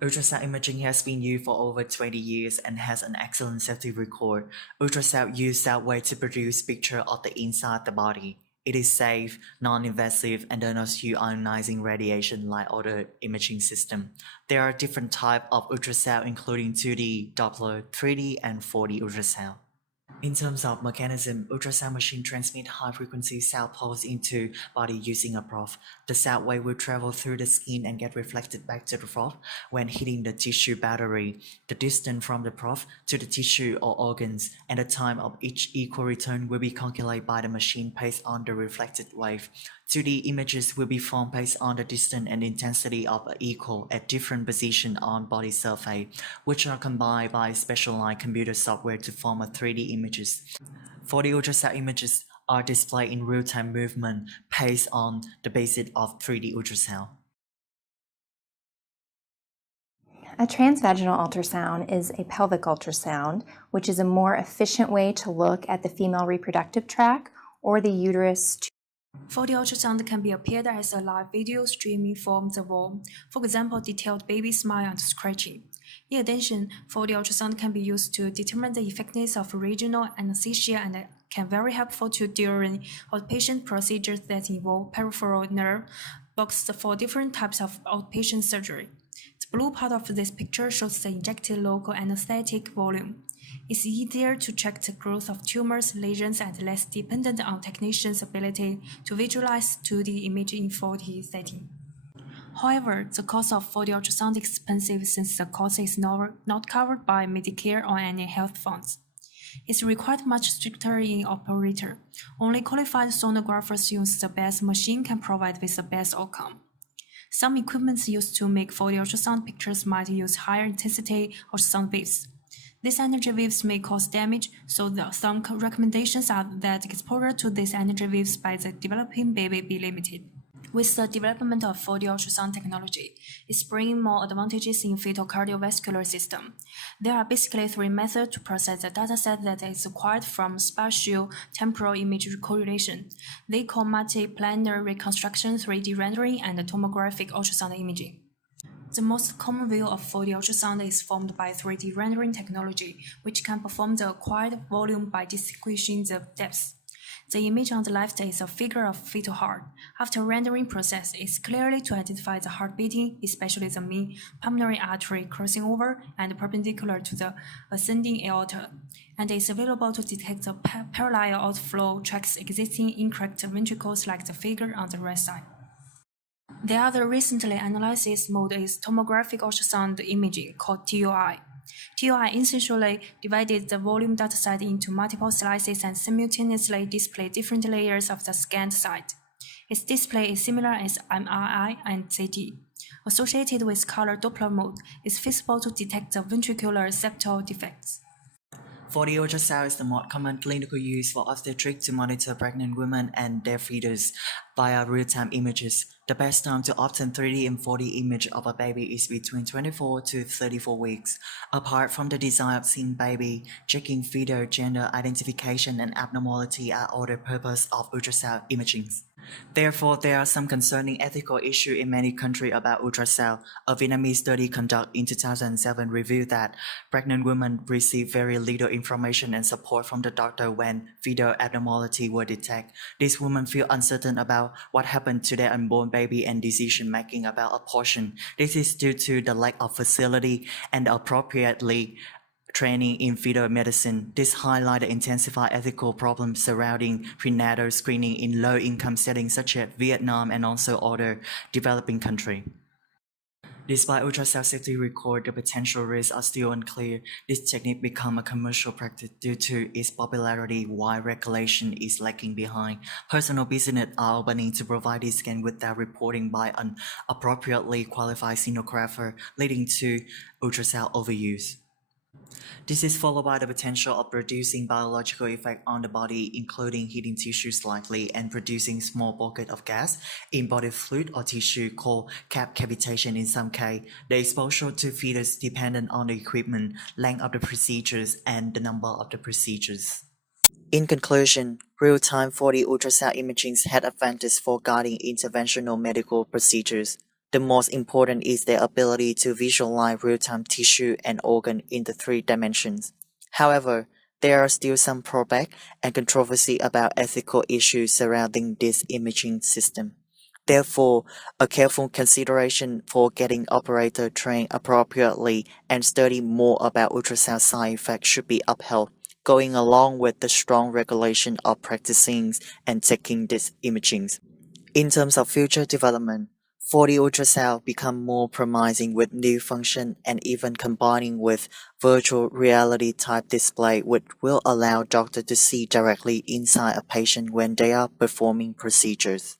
Ultrasound imaging has been used for over 20 years and has an excellent safety record. Ultrasound uses sound wave to produce picture of the inside the body. It is safe, non-invasive, and does not use ionizing radiation like other imaging systems. There are different types of ultrasound including 2D, Doppler, 3D, and 4D ultrasound. In terms of mechanism, ultrasound machine transmit high-frequency sound pulse into body using a probe. The sound wave will travel through the skin and get reflected back to the probe when hitting the tissue battery. The distance from the probe to the tissue or organs and the time of each equal return will be calculated by the machine based on the reflected wave. 2D images will be formed based on the distance and intensity of an equal at different positions on body surface, which are combined by specialized computer software to form a 3D images. 4D ultrasound images are displayed in real-time movement based on the basis of 3D ultrasound. A transvaginal ultrasound is a pelvic ultrasound, which is a more efficient way to look at the female reproductive tract or the uterus. 4D ultrasound can be appeared as a live video streaming from the womb, for example, detailed baby smile and scratching. In addition, 4D ultrasound can be used to determine the effectiveness of regional anesthesia and can very helpful during outpatient procedures that involve peripheral nerve blocks for different types of outpatient surgery. The blue part of this picture shows the injected local anesthetic volume. It's easier to check the growth of tumors, lesions, and less dependent on technicians' ability to visualize 2D image in 4D setting. However, the cost of 4D ultrasound is expensive since the cost is not covered by Medicare or any health funds. It's required much stricter in operator. Only qualified sonographers use the best machine can provide with the best outcome. Some equipment used to make 4D ultrasound pictures might use higher intensity ultrasound waves. These energy waves may cause damage, so some recommendations are that exposure to these energy waves by the developing baby be limited. With the development of 4D ultrasound technology, it's bringing more advantages in fetal cardiovascular system. There are basically three methods to process the dataset that is acquired from spatial temporal image correlation. They call multiplanar reconstruction, 3D rendering, and tomographic ultrasound imaging. The most common view of 4D ultrasound is formed by 3D rendering technology, which can perform the acquired volume by distinguishing the depth. The image on the left is a figure of fetal heart. After rendering process, it's clearly to identify the heart beating, especially the main pulmonary artery crossing over and perpendicular to the ascending aorta, and is available to detect the parallel outflow tracts existing incorrect ventricles like the figure on the right side. The other recently analysis mode is tomographic ultrasound imaging, called TOI. TOI essentially divided the volume dataset into multiple slices and simultaneously display different layers of the scanned site. Its display is similar as MRI and CT. Associated with color Doppler mode, it's feasible to detect the ventricular septal defects. 4D ultrasound is the most common clinical use for obstetrics to monitor pregnant women and their fetus via real-time images. The best time to obtain 3D and 4D image of a baby is between 24 to 34 weeks. Apart from the design of seeing baby, checking fetal gender identification and abnormality are other purposes of ultrasound imaging. Therefore, there are some concerning ethical issues in many countries about ultrasound. A Vietnamese study conducted in 2007 revealed that pregnant women receive very little information and support from the doctor when fetal abnormality were detected. These women feel uncertain about what happened to their unborn baby and decision-making about abortion. This is due to the lack of facility and appropriately training in fetal medicine. This highlights the intensified ethical problems surrounding prenatal screening in low-income settings such as Vietnam and also other developing countries. Despite ultrasound safety record, the potential risks are still unclear. This technique became a commercial practice due to its popularity while regulation is lagging behind. Personal businesses are opening to provide this scan without reporting by an appropriately qualified sonographer, leading to ultrasound overuse. This is followed by the potential of producing biological effect on the body, including heating tissue slightly and producing small pocket of gas in body fluid or tissue called cavitation in some case. The exposure to fetus dependent on the equipment, length of the procedures, and the number of the procedures. In conclusion, real-time 4D ultrasound imaging had advantages for guiding interventional medical procedures. The most important is their ability to visualize real-time tissue and organ in the 3 dimensions. However, there are still some drawback and controversy about ethical issues surrounding this imaging system. Therefore, a careful consideration for getting operator trained appropriately and study more about ultrasound side effects should be upheld, going along with the strong regulation of practicing and taking this imaging. In terms of future development, 4D ultrasound become more promising with new function and even combining with virtual reality type display which will allow doctor to see directly inside a patient when they are performing procedures.